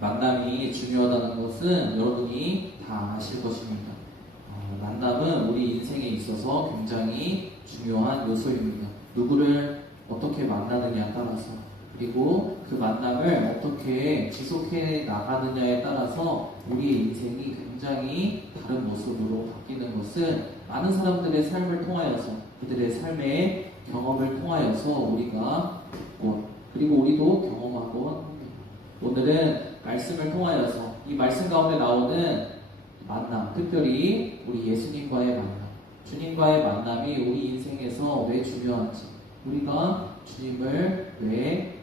만남이 중요하다는 것은 여러분이 다 아실 것입니다. 만남은 우리 인생에 있어서 굉장히 중요한 요소입니다. 누구를 어떻게 만나느냐에 따라서, 그리고 그 만남을 어떻게 지속해 나가느냐에 따라서 우리의 인생이 굉장히 다른 모습으로 바뀌는 것은 많은 사람들의 삶을 통하여서, 그들의 삶의 경험을 통하여서 우리가 듣고, 그리고 우리도 경험하고 합니다. 오늘은 말씀을 통하여서 이 말씀 가운데 나오는 만남, 특별히 우리 예수님과의 만남, 주님과의 만남이 우리 인생에서 왜 중요한지, 우리가 주님을 왜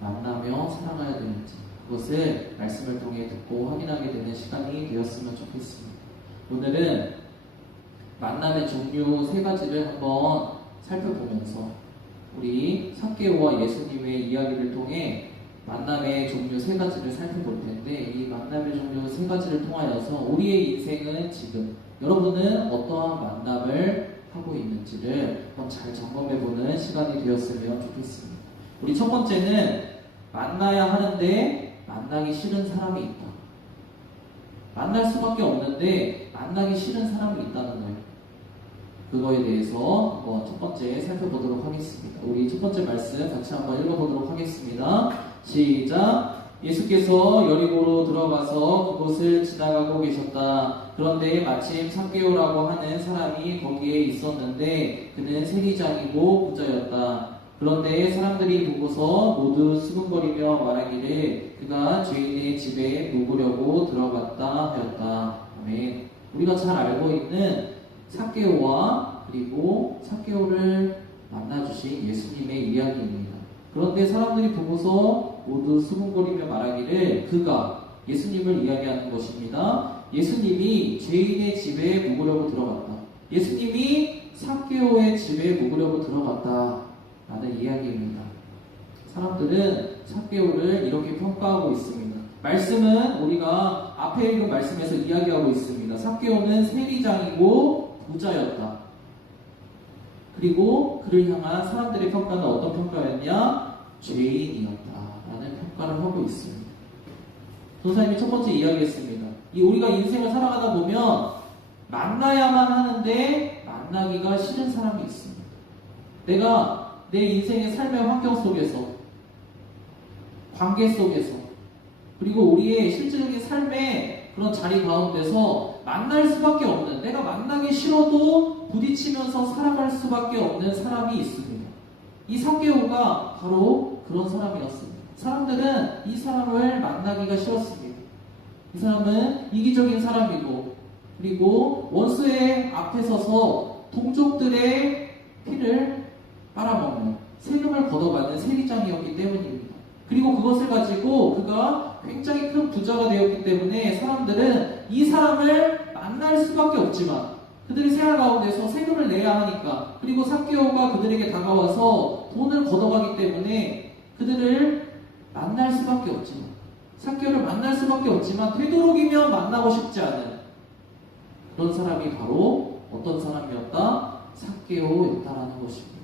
만나며 살아가야 되는지, 그것을 말씀을 통해 듣고 확인하게 되는 시간이 되었으면 좋겠습니다. 오늘은 만남의 종류 세 가지를 한번 살펴보면서 우리 삭개오와 예수님의 이야기를 통해 만남의 종류 세 가지를 살펴볼 텐데, 이 만남의 종류 세 가지를 통하여서 우리의 인생은 지금, 여러분은 어떠한 만남을 하고 있는지를 한번 잘 점검해보는 시간이 되었으면 좋겠습니다. 우리 첫 번째는 만나야 하는데 만나기 싫은 사람이 있다. 만날 수밖에 없는데 만나기 싫은 사람이 있다는 거예요. 그거에 대해서 한번 첫 번째 살펴보도록 하겠습니다. 우리 첫 번째 말씀 같이 한번 읽어보도록 하겠습니다. 시작. 예수께서 여리고로 들어가서 그곳을 지나가고 계셨다. 그런데 마침 삭개오라고 하는 사람이 거기에 있었는데 그는 세리장이고 부자였다. 그런데 사람들이 보고서 모두 수군거리며 말하기를 그가 죄인의 집에 묵으려고 들어갔다 하였다. 아멘. 우리가 잘 알고 있는 삭개오와 그리고 삭개오를 만나주신 예수님의 이야기입니다. 그런데 사람들이 보고서 모두 수군거리며 말하기를 그가, 예수님을 이야기하는 것입니다. 예수님이 죄인의 집에 묵으려고 들어갔다. 예수님이 삭개오의 집에 묵으려고 들어갔다 라는 이야기입니다. 사람들은 삭개오를 이렇게 평가하고 있습니다. 말씀은 우리가 앞에 읽은 말씀에서 이야기하고 있습니다. 삭개오는 세리장이고 부자였다. 그리고 그를 향한 사람들의 평가는 어떤 평가였냐? 죄인이었다 라는 평가를 하고 있습니다. 전사님이 첫 번째 이야기했습니다. 우리가 인생을 살아가다 보면 만나야만 하는데 만나기가 싫은 사람이 있습니다. 내가 내 인생의 삶의 환경 속에서, 관계 속에서, 그리고 우리의 실질적인 삶의 그런 자리 가운데서 만날 수밖에 없는, 내가 만나기 싫어도 부딪히면서 살아갈 수밖에 없는 사람이 있습니다. 이 삭개오가 바로 그런 사람이었습니다. 사람들은 이 사람을 만나기가 싫었습니다. 이 사람은 이기적인 사람이고, 그리고 원수의 앞에 서서 동족들의 피를 빨아먹는, 세금을 걷어가는 세리장이었기 때문입니다. 그리고 그것을 가지고 그가 굉장히 큰 부자가 되었기 때문에 사람들은 이 사람을 만날 수밖에 없지만, 그들의 생활 가운데서 세금을 내야 하니까, 그리고 삭개오가 그들에게 다가와서 돈을 걷어가기 때문에 그들을 만날 수밖에 없지만, 삭개오를 만날 수밖에 없지만 되도록이면 만나고 싶지 않은 그런 사람이 바로 어떤 사람이었다? 삭개오였다라는 것입니다.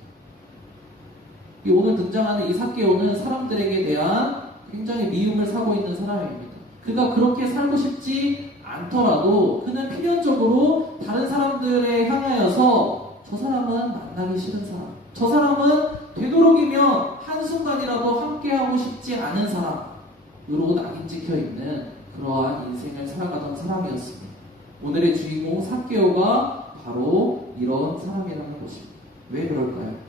오늘 등장하는 이 삭개오는 사람들에게 대한 굉장히 미움을 사고 있는 사람입니다. 그가 그렇게 살고 싶지 않더라도 그는 필연적으로 다른 사람들에 향하여서 저 사람은 만나기 싫은 사람, 저 사람은 되도록이면 한순간이라도 함께하고 싶지 않은 사람으로 낙인 찍혀있는 그러한 인생을 살아가던 사람이었습니다. 오늘의 주인공 삭개오가 바로 이런 사람이라는 것입니다. 왜 그럴까요?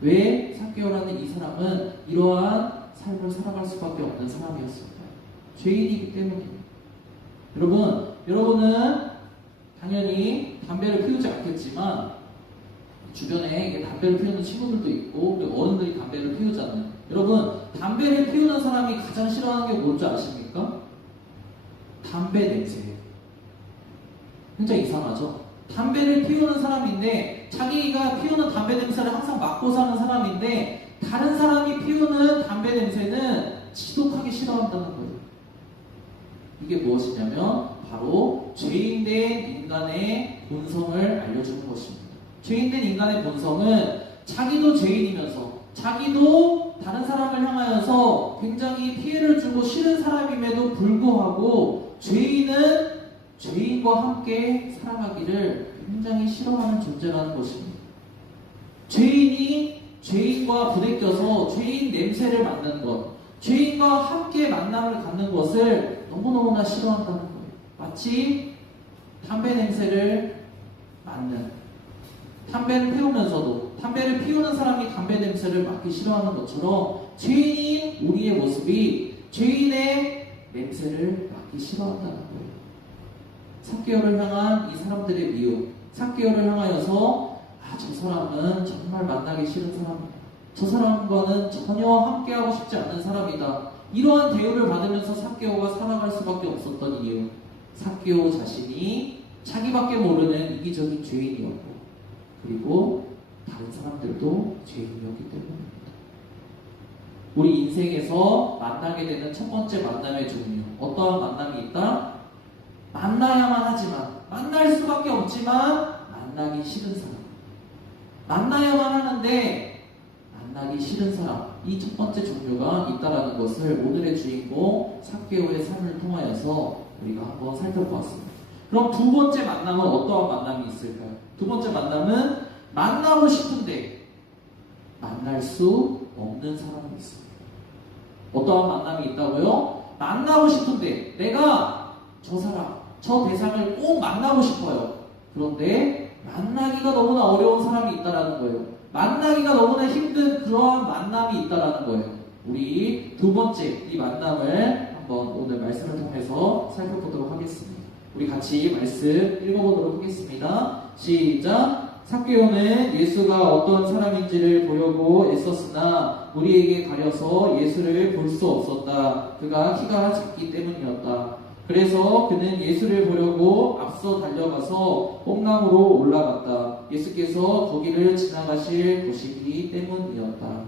왜 삭개오라는 이 사람은 이러한 삶을 살아갈 수밖에 없는 사람이었을까요? 죄인이기 때문입니다. 여러분은 당연히 담배를 피우지 않겠지만 주변에 담배를 피우는 친구들도 있고 어른들이 담배를 피우잖아요. 여러분, 담배를 피우는 사람이 가장 싫어하는 게 뭔지 아십니까? 담배 냄새예요. 굉장히 이상하죠? 담배를 피우는 사람인데 자기가 피우는 담배 냄새를 항상 맡고 사는 사람인데 다른 사람이 피우는 담배 냄새는 지독하게 싫어한다는 거예요. 이게 무엇이냐면 바로 죄인된 인간의 본성을 알려주는 것입니다. 죄인된 인간의 본성은 자기도 죄인이면서 자기도 다른 사람을 향하여서 굉장히 피해를 주고 싫은 사람임에도 불구하고 죄인은 죄인과 함께 살아가기를 굉장히 싫어하는 존재라는 것입니다. 죄인이 죄인과 부대껴서 죄인 냄새를 맡는 것, 죄인과 함께 만남을 갖는 것을 너무너무나 싫어한다는 거예요. 마치 담배 냄새를 맡는, 담배를 피우면서도 담배를 피우는 사람이 담배 냄새를 맡기 싫어하는 것처럼 죄인인 우리의 모습이 죄인의 냄새를 맡기 싫어한다는 거예요. 삭개오를 향한 이 사람들의 미움, 삭개오를 향하여서 저 사람은 정말 만나기 싫은 사람이다. 저 사람과는 전혀 함께하고 싶지 않은 사람이다. 이러한 대우를 받으면서 삭개오가 살아갈 수밖에 없었던 이유, 삭개오 자신이 자기밖에 모르는 이기적인 죄인이었고 그리고 다른 사람들도 죄인이었기 때문입니다. 우리 인생에서 만나게 되는 첫 번째 만남의 종류, 어떠한 만남이 있다? 만나야만 하지만, 만날 수밖에 없지만 만나기 싫은 사람, 만나야만 하는데 만나기 싫은 사람, 이 첫 번째 종류가 있다라는 것을 오늘의 주인공 삭개오의 삶을 통하여서 우리가 한번 살펴보았습니다. 그럼 두 번째 만남은 어떠한 만남이 있을까요? 두 번째 만남은 만나고 싶은데 만날 수 없는 사람이 있습니다. 어떠한 만남이 있다고요? 만나고 싶은데 내가 저 사람, 저 대상을 꼭 만나고 싶어요. 그런데 만나기가 너무나 어려운 사람이 있다라는 거예요. 만나기가 너무나 힘든 그러한 만남이 있다라는 거예요. 우리 두 번째 이 만남을 한번 오늘 말씀을 통해서 살펴보도록 하겠습니다. 우리 같이 말씀 읽어보도록 하겠습니다. 시작! 삭개오는 예수가 어떤 사람인지를 보려고 애썼으나 우리에게 가려서 예수를 볼 수 없었다. 그가 키가 작기 때문이었다. 그래서 그는 예수를 보려고 앞서 달려가서 뽕나무로 올라갔다. 예수께서 거기를 지나가실 곳이기 때문이었다.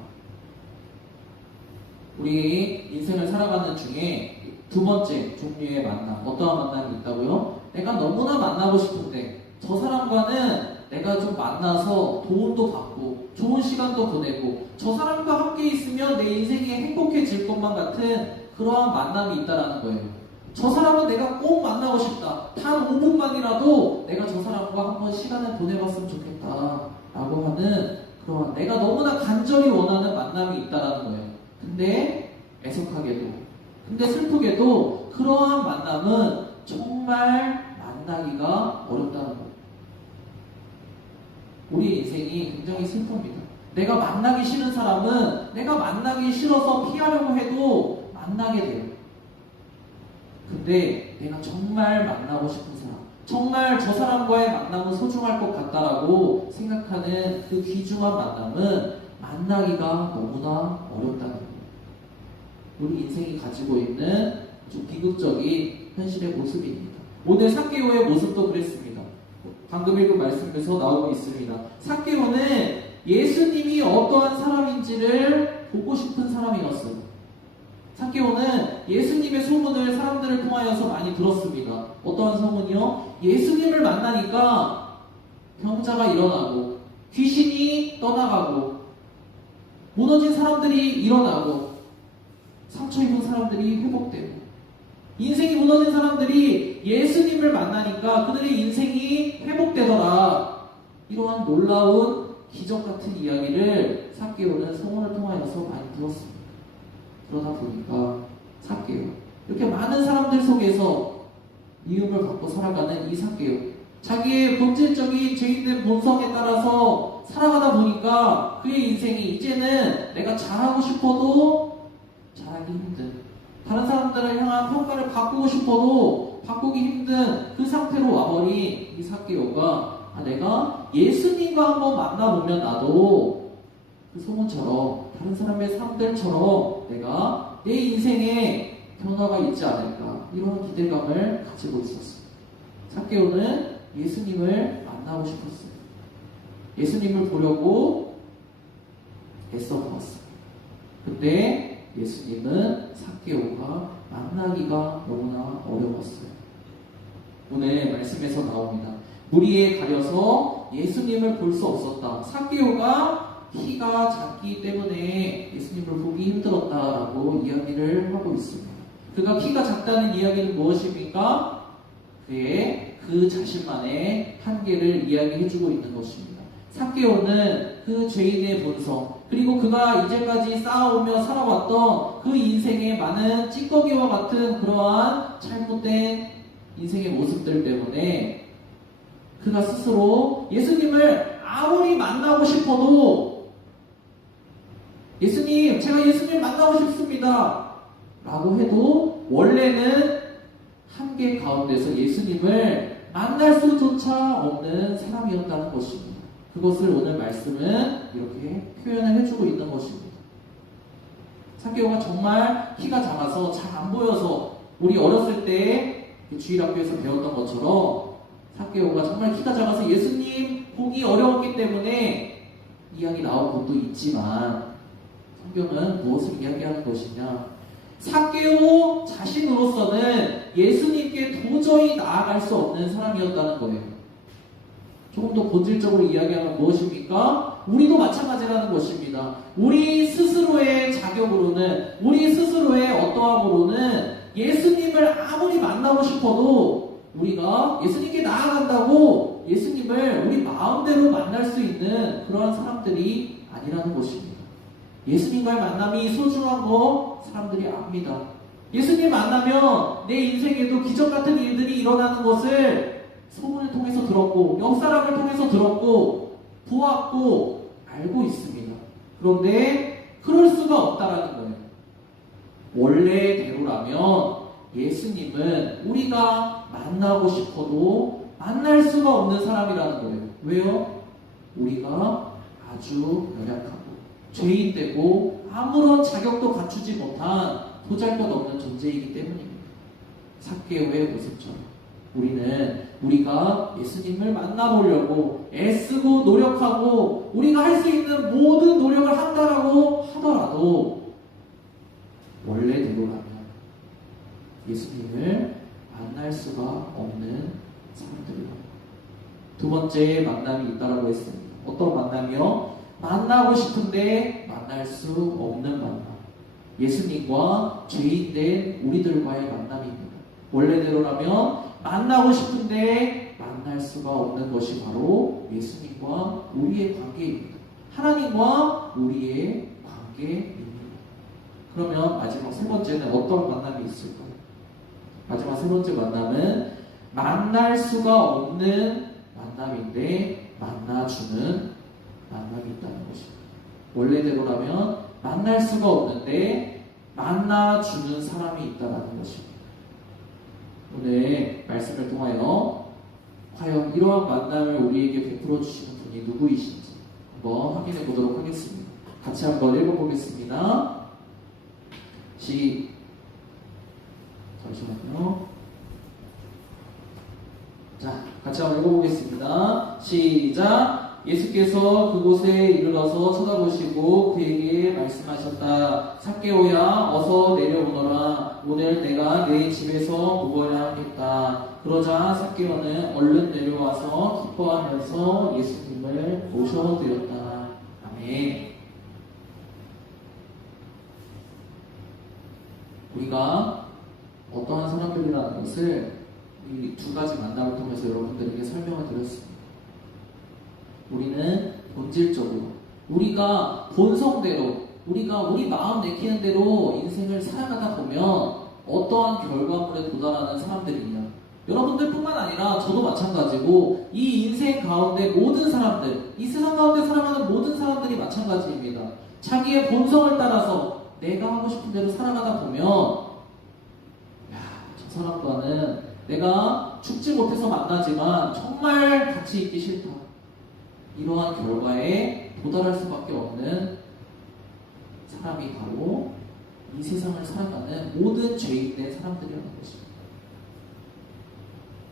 우리 인생을 살아가는 중에 두 번째 종류의 만남, 어떠한 만남이 있다고요? 내가 너무나 만나고 싶은데 저 사람과는 내가 좀 만나서 도움도 받고 좋은 시간도 보내고 저 사람과 함께 있으면 내 인생이 행복해질 것만 같은 그러한 만남이 있다라는 거예요. 저 사람은 내가 꼭 만나고 싶다. 단 5분만이라도 내가 저 사람과 한번 시간을 보내봤으면 좋겠다 라고 하는 그러한 내가 너무나 간절히 원하는 만남이 있다라는 거예요. 근데 애석하게도, 근데 슬프게도 그러한 만남은 정말 만나기가 어렵다는 거예요. 우리 인생이 굉장히 슬픕니다. 내가 만나기 싫은 사람은 내가 만나기 싫어서 피하려고 해도 만나게 돼요. 근데 내가 정말 만나고 싶은 사람, 정말 저 사람과의 만남은 소중할 것 같다라고 생각하는 그 귀중한 만남은 만나기가 너무나 어렵다는 거예요. 우리 인생이 가지고 있는 좀 비극적인 현실의 모습입니다. 오늘 삭개오의 모습도 그랬습니다. 방금 읽은 말씀에서 나오고 있습니다. 삭개오는 예수님이 어떠한 사람인지를 보고 싶은 사람이었어요. 삭개오는 예수님의 소문을 사람들을 통하여서 많이 들었습니다. 어떠한 소문이요? 예수님을 만나니까 병자가 일어나고 귀신이 떠나가고 무너진 사람들이 일어나고 상처 입은 사람들이 회복되고 인생이 무너진 사람들이 예수님을 만나니까 그들의 인생이 회복되더라. 이러한 놀라운 기적 같은 이야기를 삭개오는 소문을 통하여서 많이 들었습니다. 그러다 보니까 삭개오, 이렇게 많은 사람들 속에서 미움을 받고 살아가는 이 삭개오, 자기의 본질적인 죄인된 본성에 따라서 살아가다 보니까 그의 인생이 이제는 내가 잘하고 싶어도 잘하기 힘든, 다른 사람들을 향한 평가를 바꾸고 싶어도 바꾸기 힘든 그 상태로 와버린 이 삭개오가 내가 예수님과 한번 만나보면 나도 그 소문처럼 다른 사람의 삶들처럼 내가 내 인생에 변화가 있지 않을까, 이런 기대감을 가지고 있었어요. 삭개오는 예수님을 만나고 싶었어요. 예수님을 보려고 애써보았어요. 근데 예수님은 삭개오가 만나기가 너무나 어려웠어요. 오늘 말씀에서 나옵니다. 무리에 가려서 예수님을 볼 수 없었다. 삭개오가 키가 작기 때문에 예수님을 보기 힘들었다라고 이야기를 하고 있습니다. 그가 키가 작다는 이야기는 무엇입니까? 그의 그 자신만의 한계를 이야기해주고 있는 것입니다. 삭개오는 그 죄인의 본성, 그리고 그가 이제까지 쌓아오며 살아왔던 그 인생의 많은 찌꺼기와 같은 그러한 잘못된 인생의 모습들 때문에 그가 스스로 예수님을 아무리 만나고 싶어도 예수님, 제가 예수님 만나고 싶습니다 라고 해도 원래는 한계 가운데서 예수님을 만날 수조차 없는 사람이었다는 것입니다. 그것을 오늘 말씀은 이렇게 표현을 해주고 있는 것입니다. 삭개오가 정말 키가 작아서 잘 안 보여서 우리 어렸을 때 주일학교에서 배웠던 것처럼 삭개오가 정말 키가 작아서 예수님 보기 어려웠기 때문에 이야기 나온 것도 있지만 성경은 무엇을 이야기하는 것이냐? 삭개오 자신으로서는 예수님께 도저히 나아갈 수 없는 사람이었다는 거예요. 조금 더 본질적으로 이야기하면 무엇입니까? 우리도 마찬가지라는 것입니다. 우리 스스로의 자격으로는, 우리 스스로의 어떠함으로는 예수님을 아무리 만나고 싶어도 우리가 예수님께 나아간다고 예수님을 우리 마음대로 만날 수 있는 그러한 사람들이 아니라는 것입니다. 예수님과의 만남이 소중한 거 사람들이 압니다. 예수님 만나면 내 인생에도 기적 같은 일들이 일어나는 것을 소문을 통해서 들었고 역사람을 통해서 들었고 보았고 알고 있습니다. 그런데 그럴 수가 없다라는 거예요. 원래대로라면 예수님은 우리가 만나고 싶어도 만날 수가 없는 사람이라는 거예요. 왜요? 우리가 아주 연약하고 죄인되고 아무런 자격도 갖추지 못한 보잘것없는 존재이기 때문입니다. 삭개오의 모습처럼 우리가 예수님을 만나보려고 애쓰고 노력하고 우리가 할 수 있는 모든 노력을 한다라고 하더라도 원래대로라면 예수님을 만날 수가 없는 사람들입니다. 두 번째 만남이 있다라고 했습니다. 어떤 만남이요? 만나고 싶은데 만날 수 없는 만남. 예수님과 죄인된 우리들과의 만남입니다. 원래대로라면 만나고 싶은데 만날 수가 없는 것이 바로 예수님과 우리의 관계입니다. 하나님과 우리의 관계입니다. 그러면 마지막 세 번째는 어떤 만남이 있을까요? 마지막 세 번째 만남은 만날 수가 없는 만남인데 만나주는 만남이 있다는 것입니다. 원래대로라면 만날 수가 없는데 만나주는 사람이 있다는 것입니다. 오늘 말씀을 통하여 과연 이러한 만남을 우리에게 베풀어 주시는 분이 누구이신지 한번 확인해 보도록 하겠습니다. 같이 한번 읽어보겠습니다. 잠시만요. 자, 같이 한번 읽어보겠습니다. 시작! 예수께서 그곳에 이르러서 쳐다보시고 그에게 말씀하셨다. 삭개오야, 어서 내려오너라. 오늘 내가 내 집에서 묵어야 하겠다. 그러자 삭개오는 얼른 내려와서 기뻐하면서 예수님을 모셔드렸다. 아멘. 우리가 어떠한 사람들이라는 것을 이 두 가지 만남을 통해서 여러분들에게 설명을 드렸습니다. 우리는 본질적으로 우리가 본성대로 우리가 우리 마음 내키는 대로 인생을 살아가다 보면 어떠한 결과물에 도달하는 사람들이냐. 여러분들뿐만 아니라 저도 마찬가지고 이 인생 가운데 모든 사람들, 이 세상 가운데 살아가는 모든 사람들이 마찬가지입니다. 자기의 본성을 따라서 내가 하고 싶은 대로 살아가다 보면 저 사람과는 내가 죽지 못해서 만나지만 정말 같이 있기 싫다. 이러한 결과에 도달할 수밖에 없는 사람이 바로 이 세상을 살아가는 모든 죄인된 사람들이라는 것입니다.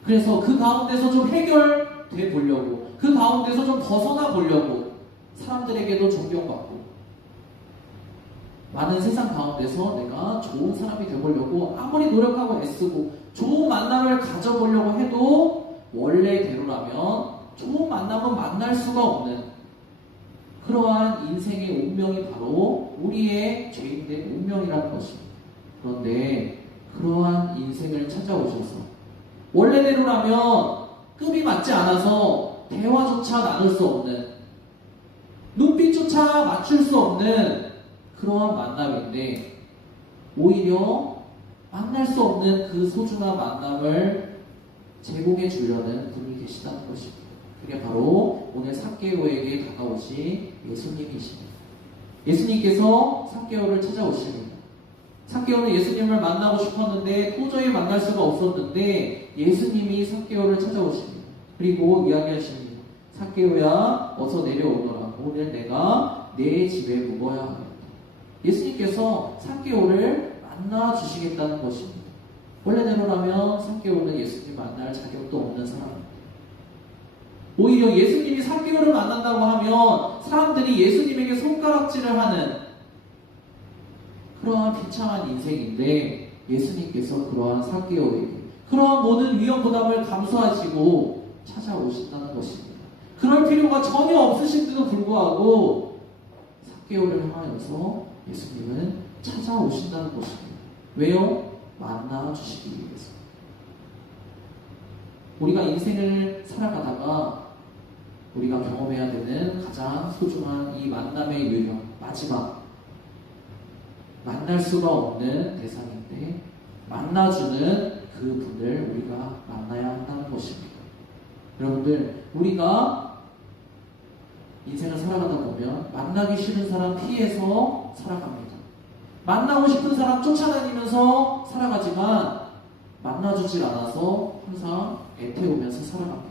그래서 그 가운데서 좀 해결돼 보려고, 그 가운데서 좀 벗어나 보려고 사람들에게도 존경받고 많은 세상 가운데서 내가 좋은 사람이 되보려고 아무리 노력하고 애쓰고 좋은 만남을 가져보려고 해도 원래대로라면 좋은 만남은 만날 수가 없는 그러한 인생의 운명이 바로 우리의 죄인된 운명이라는 것입니다. 그런데 그러한 인생을 찾아오셔서 원래대로라면 급이 맞지 않아서 대화조차 나눌 수 없는, 눈빛조차 맞출 수 없는 그러한 만남인데 오히려 만날 수 없는 그 소중한 만남을 제공해 주려는 분이 계시다는 것입니다. 그게 바로 오늘 삭개오에게 다가오신 예수님이십니다. 예수님께서 삭개오를 찾아오십니다. 삭개오는 예수님을 만나고 싶었는데 도저히 만날 수가 없었는데 예수님이 삭개오를 찾아오십니다. 그리고 이야기하십니다. 삭개오야, 어서 내려오너라. 오늘 내가 내 집에 묵어야 하겠다. 예수님께서 삭개오를 만나 주시겠다는 것입니다. 원래대로라면 삭개오는 예수님 만날 자격도 없는 사람입니다. 오히려 예수님이 삭개오를 만난다고 하면 사람들이 예수님에게 손가락질을 하는 그러한 비참한 인생인데 예수님께서 그러한 삭개오에게 그러한 모든 위험 부담을 감수하시고 찾아오신다는 것입니다. 그럴 필요가 전혀 없으신데도 불구하고 삭개오를 향하여서 예수님은 찾아오신다는 것입니다. 왜요? 만나 주시기 위해서. 우리가 인생을 살아가다가 우리가 경험해야 되는 가장 소중한 이 만남의 유형, 마지막, 만날 수가 없는 대상인데 만나주는 그 분을 우리가 만나야 한다는 것입니다. 여러분들, 우리가 인생을 살아가다 보면 만나기 싫은 사람 피해서 살아갑니다. 만나고 싶은 사람 쫓아다니면서 살아가지만 만나주질 않아서 항상 애태우면서 살아갑니다.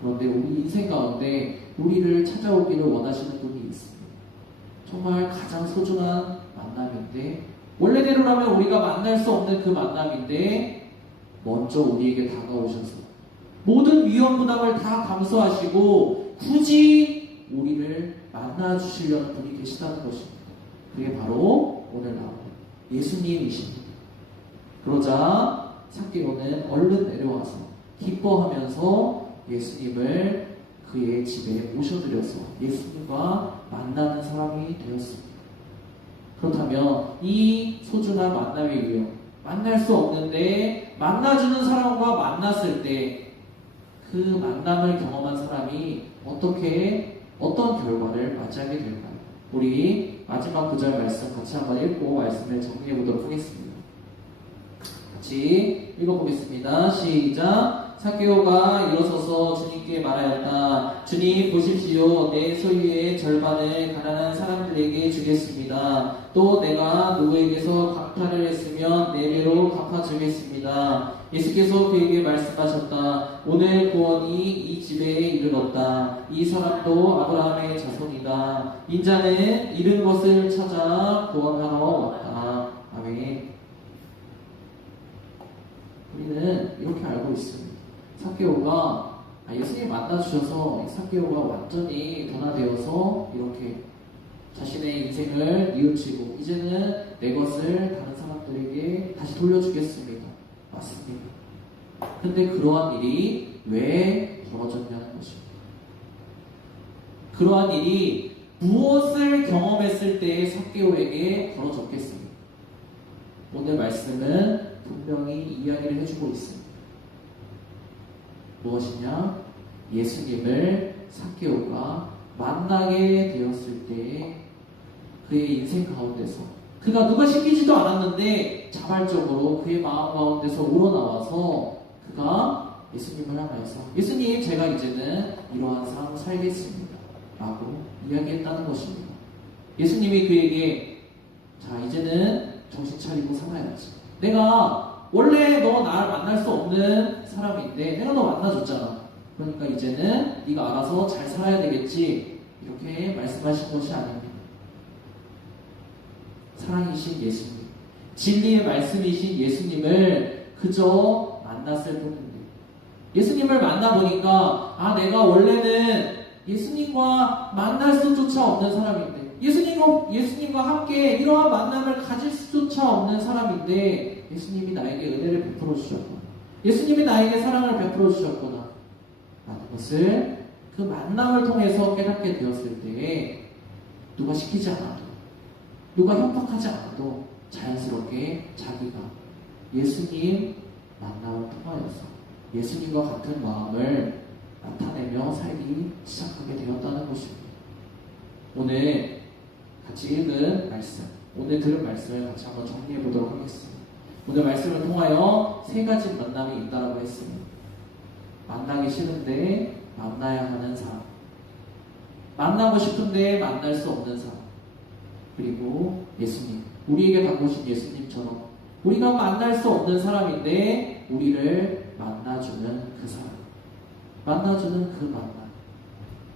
그런데 우리 인생 가운데 우리를 찾아오기를 원하시는 분이 있습니다. 정말 가장 소중한 만남인데 원래대로라면 우리가 만날 수 없는 그 만남인데 먼저 우리에게 다가오셔서 모든 위험 부담을 다 감수하시고 굳이 우리를 만나주시려는 분이 계시다는 것입니다. 그게 바로 오늘 나오는 예수님이십니다. 그러자 삭개오는 얼른 내려와서 기뻐하면서 예수님을 그의 집에 모셔드려서 예수님과 만나는 사람이 되었습니다. 그렇다면 이 소중한 만남의 유형, 만날 수 없는데 만나주는 사람과 만났을 때 그 만남을 경험한 사람이 어떤 결과를 맞이하게 될까요? 우리 마지막 구절 말씀 같이 한번 읽고 말씀을 정리해 보도록 하겠습니다. 같이 읽어보겠습니다. 시작. 삭개오가 일어서서 주님께 말하였다. 주님, 보십시오. 내 소유의 절반을 가난한 사람들에게 주겠습니다. 또 내가 누구에게서 강탈을 했으면 네 배로 갚아주겠습니다. 예수께서 그에게 말씀하셨다. 오늘 구원이 이 집에 이르렀다. 이 사람도 아브라함의 자손이다. 인자는 잃은 것을 찾아 구원하러 왔다. 아멘. 우리는 이렇게 알고 있습니다. 삭개오가 예수님 만나주셔서 삭개오가 완전히 변화되어서 이렇게 자신의 인생을 뉘우치고 이제는 내 것을 다른 사람들에게 다시 돌려주겠습니다. 맞습니다. 근데 그러한 일이 왜 벌어졌냐는 것입니다. 그러한 일이 무엇을 경험했을 때 삭개오에게 벌어졌겠습니까? 오늘 말씀은 분명히 이야기를 해주고 있습니다. 무엇이냐? 예수님을 삭개오가 만나게 되었을 때 그의 인생 가운데서 그가 누가 시키지도 않았는데 자발적으로 그의 마음 가운데서 우러나와서 그가 예수님을 향하여서 예수님, 제가 이제는 이러한 삶을 살겠습니다 라고 이야기했다는 것입니다. 예수님이 그에게 자, 이제는 정신 차리고 살아야지. 내가 원래 너 나를 만날 수 없는 사람인데 내가 너 만나줬잖아. 그러니까 이제는 네가 알아서 잘 살아야 되겠지. 이렇게 말씀하신 것이 아닙니다. 사랑이신 예수님, 진리의 말씀이신 예수님을 그저 만났을 뿐인데 예수님을 만나보니까 내가 원래는 예수님과 만날 수조차 없는 사람인데 예수님과 함께 이러한 만남을 가질 수조차 없는 사람인데 예수님이 나에게 은혜를 베풀어 주셨구나. 예수님이 나에게 사랑을 베풀어 주셨구나. 라는 것을 그 만남을 통해서 깨닫게 되었을 때에 누가 시키지 않아도, 누가 협박하지 않아도 자연스럽게 자기가 예수님 만남을 통하여서 예수님과 같은 마음을 나타내며 살기 시작하게 되었다는 것입니다. 오늘 같이 읽은 말씀, 오늘 들은 말씀을 같이 한번 정리해 보도록 하겠습니다. 오늘 말씀을 통하여 세 가지 만남이 있다고 했습니다. 만나기 싫은데 만나야 하는 사람, 만나고 싶은데 만날 수 없는 사람, 그리고 예수님, 우리에게 다가오신 예수님처럼 우리가 만날 수 없는 사람인데 우리를 만나주는 그 사람, 만나주는 그 만남.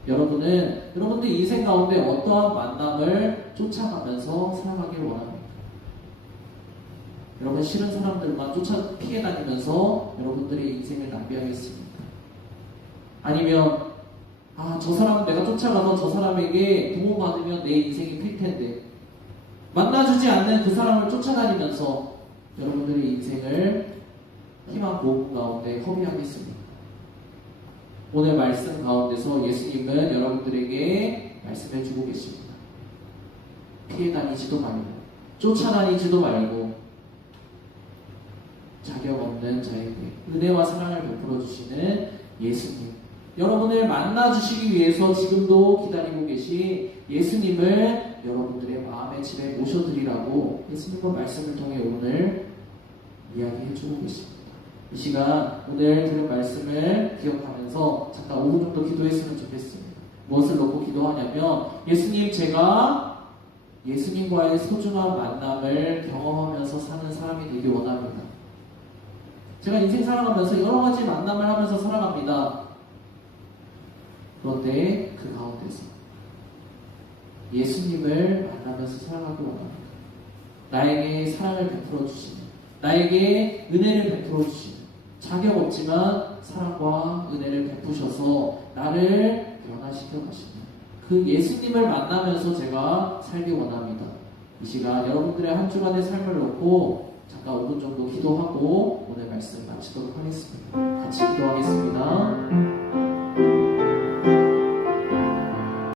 여러분들 인생 가운데 어떠한 만남을 쫓아가면서 살아가길 원합니까? 여러분, 싫은 사람들만 피해 다니면서 여러분들의 인생을 낭비하겠습니까? 아니면 저 사람 내가 쫓아가서 저 사람에게 도움받으면 내 인생이 필 텐데 만나주지 않는 그 사람을 쫓아다니면서 여러분들의 인생을 희망 고문 가운데 허비하겠습니까? 오늘 말씀 가운데서 예수님은 여러분들에게 말씀해주고 계십니다. 피해 다니지도 말고, 쫓아다니지도 말고, 자격 없는 자에게 은혜와 사랑을 베풀어 주시는 예수님, 여러분을 만나주시기 위해서 지금도 기다리고 계신 예수님을 여러분들의 마음의 집에 모셔드리라고 예수님과 말씀을 통해 오늘 이야기해주고 계십니다. 이 시간 오늘 들은 말씀을 기억하면서 잠깐 5분 정도 기도했으면 좋겠습니다. 무엇을 놓고 기도하냐면, 예수님, 제가 예수님과의 소중한 만남을 경험하면서 사는 사람이 되길 원합니다. 제가 인생 살아가면서 여러 가지 만남을 하면서 살아갑니다. 그런데 그 가운데서 예수님을 만나면서 살아가길 원합니다. 나에게 사랑을 베풀어 주시는, 나에게 은혜를 베풀어 주시는, 자격 없지만 사랑과 은혜를 베푸셔서 나를 변화시켜 가시는 그 예수님을 만나면서 제가 살기 원합니다. 이 시간 여러분들의 한 주간의 삶을 놓고 잠깐 5분 정도 기도하고 오늘 말씀 마치도록 하겠습니다. 같이 기도하겠습니다.